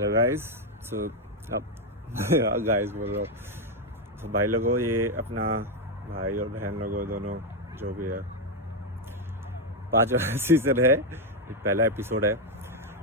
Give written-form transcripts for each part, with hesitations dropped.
Hello guys. सो अब guys बोल रहा हूँ। तो भाई लोगों, ये अपना भाई और बहन लोगों दोनों जो भी है 5वां सीजन है, ये पहला एपिसोड है।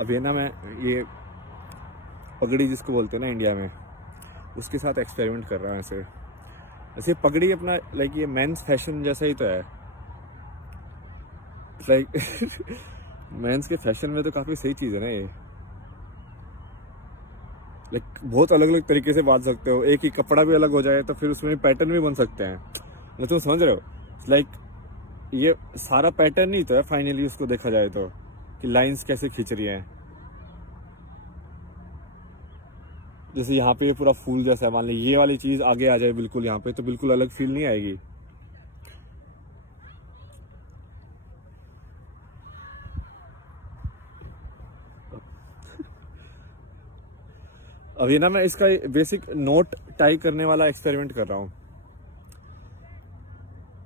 अब ये ना मैं ये पगड़ी जिसको बोलते हैं ना इंडिया में, उसके साथ एक्सपेरिमेंट कर रहा हूँ। ऐसे ऐसे पगड़ी अपना लाइक ये मेंस फैशन जैसा ही तो है। लाइक मेंस के फैशन में तो काफ़ी सही चीज़ है ना ये। लाइक बहुत अलग अलग तरीके से बांध सकते हो, एक ही कपड़ा भी अलग हो जाए तो फिर उसमें पैटर्न भी बन सकते हैं। मतलब तुम समझ रहे हो, लाइक ये सारा पैटर्न ही तो है फाइनली उसको देखा जाए तो, कि लाइंस कैसे खींच रही हैं। जैसे यहाँ पे ये पूरा फूल जैसा है, मान ली ये वाली चीज़ आगे आ जाए बिल्कुल यहाँ पे, तो बिल्कुल अलग फील नहीं आएगी। अभी ना मैं इसका बेसिक नोट टाई करने वाला एक्सपेरिमेंट कर रहा हूँ।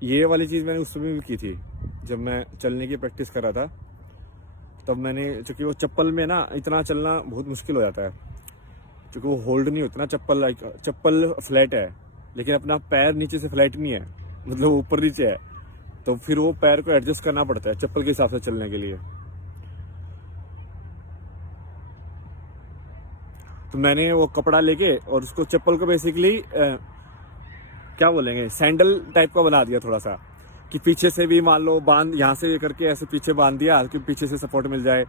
ये वाली चीज़ मैंने उस समय भी की थी जब मैं चलने की प्रैक्टिस कर रहा था। तब मैंने, चूँकि वो चप्पल में ना इतना चलना बहुत मुश्किल हो जाता है, क्योंकि वो होल्ड नहीं होता ना चप्पल। लाइक चप्पल फ्लैट है लेकिन अपना पैर नीचे से फ्लैट नहीं है, मतलब ऊपर नीचे है। तो फिर वो पैर को एडजस्ट करना पड़ता है चप्पल के हिसाब से चलने के लिए। तो मैंने वो कपड़ा लेके और उसको चप्पल को बेसिकली क्या बोलेंगे, सैंडल टाइप का बना दिया थोड़ा सा, कि पीछे से भी मान लो बांध, यहाँ से करके ऐसे पीछे बांध दिया कि पीछे से सपोर्ट मिल जाए।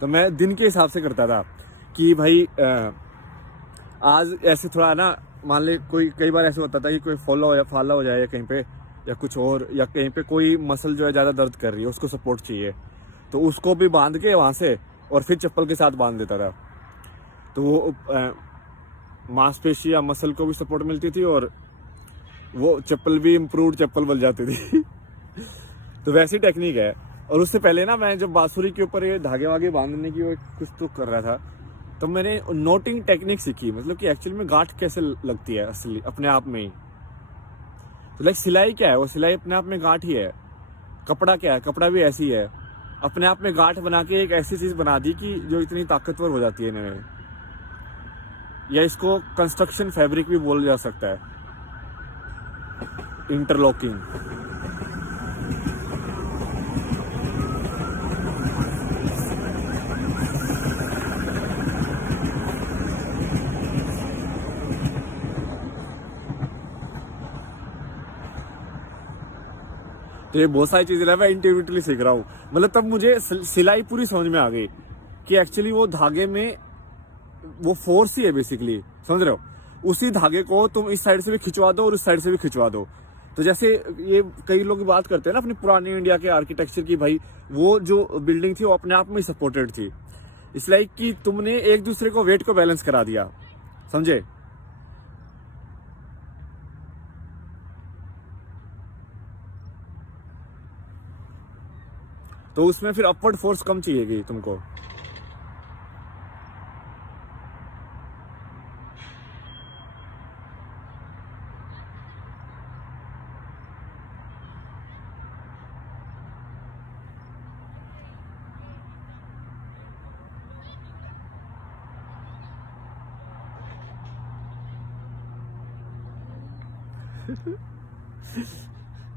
तो मैं दिन के हिसाब से करता था कि भाई आज ऐसे थोड़ा ना, मान ले कोई कई बार ऐसे होता था कि कोई फाला हो जाए कहीं पे, या कुछ और, या कहीं पे कोई मसल जो है ज़्यादा दर्द कर रही है, उसको सपोर्ट चाहिए, तो उसको भी बांध के वहाँ से और फिर चप्पल के साथ बांध देता था। तो वो मांसपेशी या मसल को भी सपोर्ट मिलती थी और वो चप्पल भी इम्प्रूव्ड चप्पल बन जाती थी। तो वैसी टेक्निक है। और उससे पहले ना मैं जब बांसुरी के ऊपर ये धागे वागे बांधने की वो कुछ तो कर रहा था, तो मैंने नोटिंग टेक्निक सीखी, मतलब कि एक्चुअली में गांठ कैसे लगती है असली अपने आप में ही। तो लाइक सिलाई क्या है, वो सिलाई अपने आप में गांठ ही है। कपड़ा क्या है, कपड़ा भी ऐसी है, अपने आप में गांठ बना के एक ऐसी चीज बना दी कि जो इतनी ताकतवर हो जाती है इन्हें। या इसको कंस्ट्रक्शन फैब्रिक भी बोला जा सकता है, इंटरलॉकिंग। तो ये बहुत सारी चीजें मैं इंडिविजुअली सीख रहा हूँ। मतलब तब मुझे सिलाई पूरी समझ में आ गई कि एक्चुअली वो धागे में वो फोर्स ही है बेसिकली, समझ रहे हो। उसी धागे को तुम इस साइड से भी खिंचवा दो और उस साइड से भी खिंचवा दो। तो जैसे ये कई लोग बात करते हैं ना अपनी पुरानी इंडिया के आर्किटेक्चर की, भाई वो जो बिल्डिंग थी वो अपने आप में ही सपोर्टेड थी। इसलिए कि तुमने एक दूसरे को वेट को बैलेंस करा दिया, समझे। तो उसमें फिर अपवर्ड फोर्स कम चाहिएगी तुमको।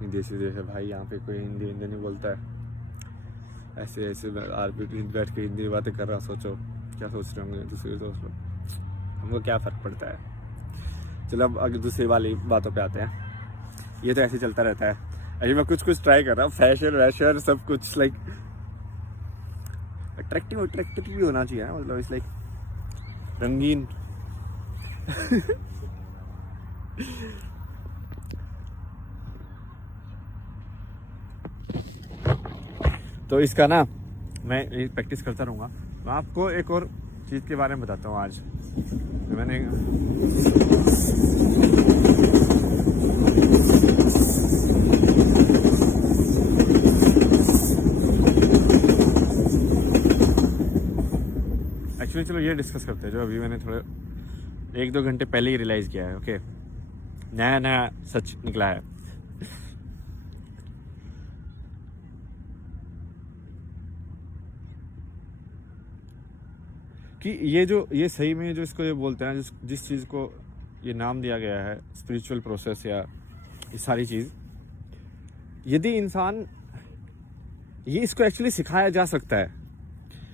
देसी देश है भाई, यहाँ पे कोई हिंदी हिंदी नहीं बोलता है। ऐसे ऐसे बैठ के हिंदी बातें कर रहा, सोचो क्या सोच रहे होंगे दूसरे दोस्त लोग, हमको क्या फर्क पड़ता है। चलो अब अगर दूसरी वाली बातों पे आते हैं। ये तो ऐसे चलता रहता है। अभी मैं कुछ ट्राई कर रहा हूँ, फैशन वैशन सब कुछ, लाइक अट्रैक्टिव अट्रैक्टिव भी होना चाहिए ना, मतलब इस लाइक रंगीन। तो इसका ना मैं प्रैक्टिस करता रहूँगा। मैं आपको एक और चीज़ के बारे में बताता हूँ आज। मैंने एक्चुअली, चलो ये डिस्कस करते हैं जो अभी मैंने थोड़े 1-2 घंटे पहले ही रियलाइज़ किया है। ओके, नया नया सच निकला है। कि ये सही में जो इसको ये बोलते हैं, जिस चीज़ को ये नाम दिया गया है स्पिरिचुअल प्रोसेस या ये सारी चीज़, यदि इंसान ये इसको एक्चुअली सिखाया जा सकता है,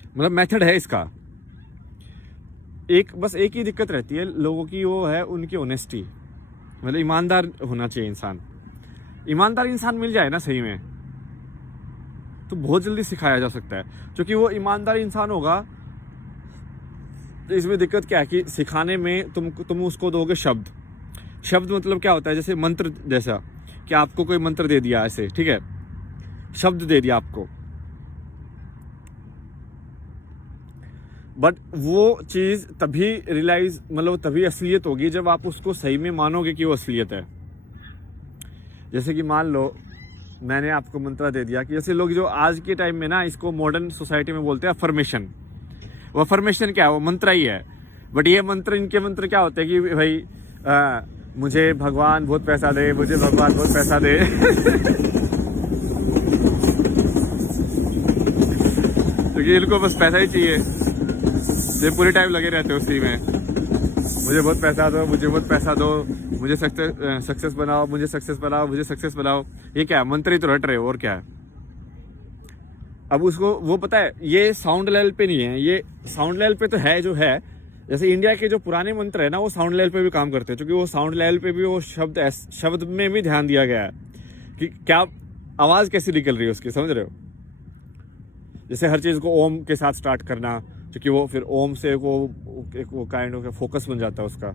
मतलब मेथड है इसका। बस एक ही दिक्कत रहती है लोगों की, वो है उनकी ऑनेस्टी, मतलब ईमानदार होना चाहिए इंसान। ईमानदार इंसान मिल जाए ना सही में, तो बहुत जल्दी सिखाया जा सकता है, क्योंकि वो ईमानदार इंसान होगा। तो इसमें दिक्कत क्या है कि सिखाने में तुम उसको दोगे शब्द मतलब क्या होता है, जैसे मंत्र जैसा कि आपको कोई मंत्र दे दिया ऐसे, ठीक है, शब्द दे दिया आपको, बट वो चीज़ तभी रियलाइज, मतलब तभी असलियत होगी जब आप उसको सही में मानोगे कि वो असलियत है। जैसे कि मान लो मैंने आपको मंत्र दे दिया कि जैसे लोग जो आज के टाइम में ना इसको मॉडर्न सोसाइटी में बोलते हैं अफर्मेशन। वो अफर्मेशन क्या है, वो मंत्र ही है, बट ये मंत्र, इनके मंत्र क्या होते हैं कि भाई मुझे भगवान बहुत पैसा दे, मुझे भगवान बहुत पैसा दे क्योंकि इनको बस पैसा ही चाहिए, ये पूरे टाइम लगे रहते हैं उसी में, मुझे बहुत पैसा दो, मुझे बहुत पैसा दो, मुझे सक्सेस बनाओ, मुझे सक्सेस बनाओ, मुझे सक्सेस बनाओ। ये क्या है, मंत्र ही तो रट रहे हो, और क्या है। अब उसको वो पता है ये साउंड लेवल पे नहीं है, ये साउंड लेवल पे तो है जो है। जैसे इंडिया के जो पुराने मंत्र है ना, वो साउंड लेवल पे भी काम करते हैं, क्योंकि वो साउंड लेवल पे भी वो शब्द में भी ध्यान दिया गया है कि क्या आवाज़ कैसी निकल रही है उसकी, समझ रहे हो। जैसे हर चीज़ को ओम के साथ स्टार्ट करना, क्योंकि वो फिर ओम से वो काइंड ऑफ फोकस बन जाता है उसका।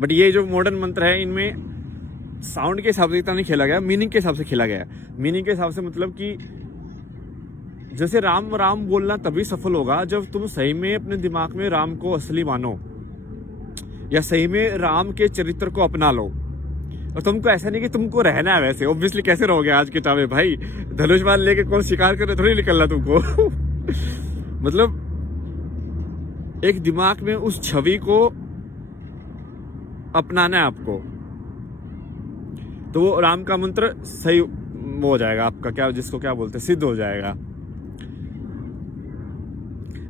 बट ये जो मॉडर्न मंत्र है, इनमें साउंड के हिसाब से इतना नहीं खेला गया, मीनिंग के हिसाब से खेला गया। मीनिंग के हिसाब से मतलब कि जैसे राम राम बोलना तभी सफल होगा जब तुम सही में अपने दिमाग में राम को असली मानो, या सही में राम के चरित्र को अपना लो। और तुमको ऐसा नहीं कि तुमको रहना है वैसे, ऑब्वियसली कैसे रहोगे आज के टाइम में भाई, धनुष बाण लेके कौन शिकार करने थोड़ी निकलना तुमको मतलब एक दिमाग में उस छवि को अपनाना है आपको, तो वो राम का मंत्र सही वो हो जाएगा आपका, क्या जिसको क्या बोलते हैं, सिद्ध हो जाएगा।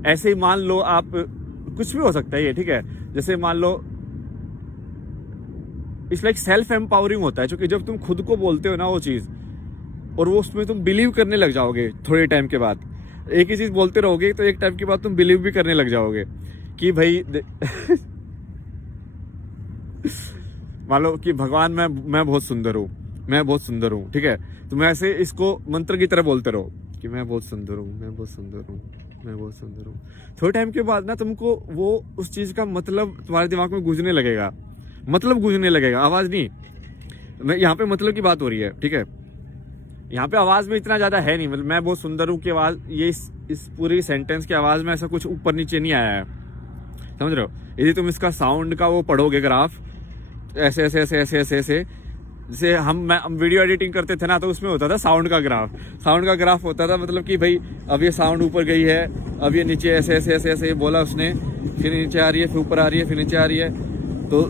ऐसे ही मान लो आप, कुछ भी हो सकता है ये, ठीक है। जैसे मान लो इट्स लाइक सेल्फ एम्पावरिंग होता है, क्योंकि जब तुम खुद को बोलते हो ना वो चीज़, और वो उसमें तुम बिलीव करने लग जाओगे थोड़े टाइम के बाद। एक ही चीज़ बोलते रहोगे तो एक टाइम के बाद तुम बिलीव भी करने लग जाओगे कि भाई मान लो कि भगवान मैं बहुत सुंदर हूँ, मैं बहुत सुंदर हूँ, ठीक है। तो मैं ऐसे इसको मंत्र की तरह बोलते रहो कि मैं बहुत सुंदर हूँ, मैं बहुत सुंदर हूँ, मैं बहुत सुंदर हूँ। थोड़े टाइम के बाद ना तुमको वो उस चीज़ का मतलब तुम्हारे दिमाग में गूंजने लगेगा, मतलब गूंजने लगेगा, आवाज़ नहीं। यहाँ पे मतलब की बात हो रही है, ठीक है। यहाँ पे आवाज़ में इतना ज़्यादा है नहीं, मतलब मैं बहुत सुंदर हूँ की आवाज़, ये इस पूरी सेंटेंस की आवाज़ में ऐसा कुछ ऊपर नीचे नहीं आया है, समझ रहे हो। यदि तुम इसका साउंड का वो पढ़ोगे ग्राफ, ऐसे ऐसे ऐसे ऐसे ऐसे ऐसे, जैसे हम वीडियो एडिटिंग करते थे ना, तो उसमें होता था साउंड का ग्राफ होता था, मतलब कि भाई अब ये साउंड ऊपर गई है, अब ये नीचे ऐसे ऐसे ऐसे ऐसे बोला उसने, फिर नीचे आ रही है, फिर ऊपर आ रही है, फिर नीचे आ रही है। तो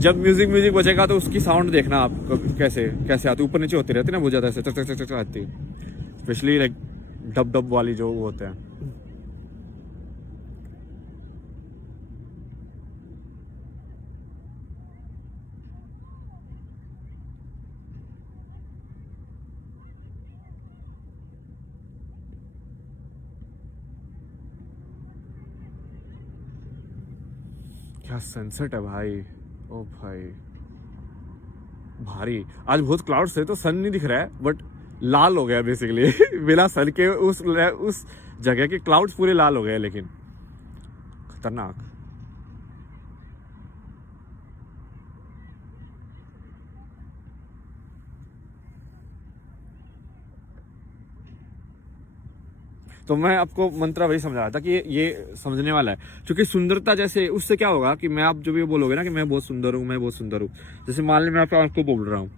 जब म्यूजिक बजेगा तो उसकी साउंड देखना आप कैसे कैसे आती, ऊपर नीचे होती रहती है ना, बहुत ज़्यादा ऐसे चक चक चक आती, स्पेशली लाइक डब वाली जो वो होते हैं। क्या सनसेट है भाई, ओ भाई भारी। आज बहुत क्लाउड्स है तो सन नहीं दिख रहा है, बट लाल हो गया बेसिकली बिना सन के उस जगह के क्लाउड्स पूरे लाल हो गए, लेकिन खतरनाक। तो मैं आपको मंत्र वही समझा रहा था कि ये समझने वाला है, क्योंकि सुंदरता जैसे उससे क्या होगा कि मैं आप जो भी बोलोगे ना कि मैं बहुत सुंदर हूँ, मैं बहुत सुंदर हूँ, जैसे मान लीजिए मैं आपको बोल रहा हूँ,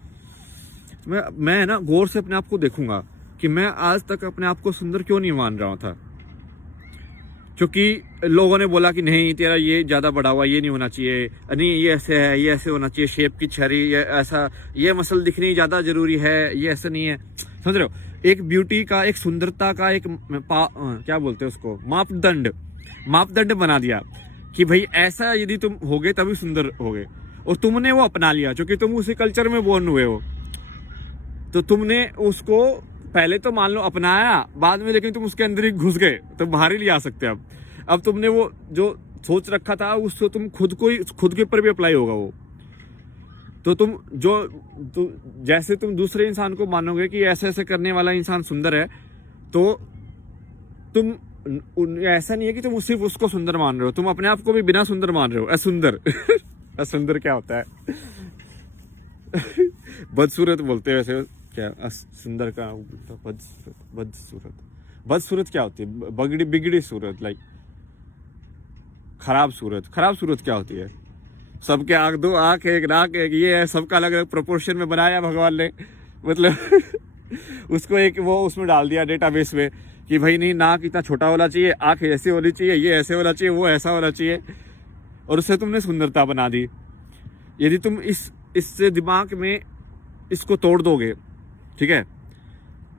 मैं ना गौर से अपने आप को देखूंगा कि मैं आज तक अपने आप को सुंदर क्यों नहीं मान रहा था। क्योंकि लोगों ने बोला कि नहीं तेरा ये ज़्यादा बड़ा हुआ, ये नहीं होना चाहिए, नहीं ये ऐसे है, ये ऐसे होना चाहिए, शेप की छरी, ये ऐसा, ये मसल दिखनी ज़्यादा ज़रूरी है, ये ऐसा नहीं है। समझ रहे हो, एक ब्यूटी का, एक सुंदरता का एक क्या बोलते हैं उसको, मापदंड बना दिया कि भाई ऐसा यदि तुम होगे तभी सुंदर होगे। और तुमने वो अपना लिया क्योंकि तुम उसी कल्चर में बोर्न हुए हो, तो तुमने उसको पहले तो मान लो अपनाया, बाद में लेकिन तुम उसके अंदर ही घुस गए, तो बाहर ही नहीं आ सकते। अब तुमने वो जो सोच रखा था उसको तुम खुद के ऊपर भी अप्लाई होगा वो। तो जैसे तुम दूसरे इंसान को मानोगे कि ऐसे ऐसे करने वाला इंसान सुंदर है, तो तुम ऐसा नहीं है कि तुम सिर्फ उसको सुंदर मान रहे हो, तुम अपने आप को भी बिना सुंदर मान रहे हो, असुंदर। असुंदर क्या होता है? बदसूरत बोलते हैं वैसे, क्या सुंदर का बदसूरत क्या होती है? बिगड़ी सूरत, लाइक खराब सूरत क्या होती है? सबके आंख, दो आंख एक, नाक एक, ये है, सबका अलग अलग प्रोपोर्शन में बनाया भगवान ने, मतलब उसको एक वो उसमें डाल दिया डेटाबेस में कि भाई नहीं, नाक इतना छोटा होना चाहिए, आंख ऐसे होनी चाहिए, ये ऐसे होना चाहिए, वो ऐसा होना चाहिए, और उससे तुमने सुंदरता बना दी। यदि तुम इससे दिमाग में इसको तोड़ दोगे, ठीक है,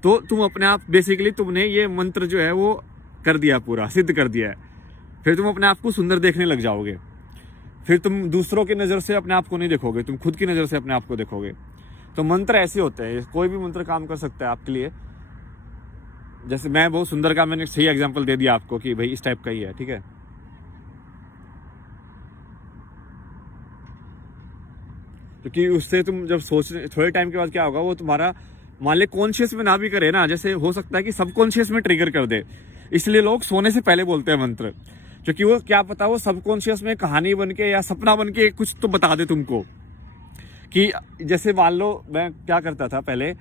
तो तुम अपने आप बेसिकली तुमने ये मंत्र जो है वो कर दिया, पूरा सिद्ध कर दिया है। फिर तुम अपने आप को सुंदर देखने लग जाओगे, फिर तुम दूसरों की नज़र से अपने आप को नहीं देखोगे, तुम खुद की नज़र से अपने आप को देखोगे। तो मंत्र ऐसे होते हैं, कोई भी मंत्र काम कर सकता है आपके लिए। जैसे मैं बहुत सुंदर का मैंने सही एग्जांपल दे दिया आपको कि भाई इस टाइप का ही है, ठीक है। क्योंकि उससे तुम जब सोचने थोड़े टाइम के बाद क्या होगा, वो तुम्हारा मान ले कॉन्शियस में ना भी करे ना, जैसे हो सकता है कि सबकॉन्शियस में ट्रिगर कर दे। इसलिए लोग सोने से पहले बोलते हैं मंत्र, क्योंकि वो क्या पता वो सबकॉन्शियस में कहानी बन के या सपना बन के कुछ तो बता दे तुमको। कि जैसे मान लो मैं क्या करता था पहले,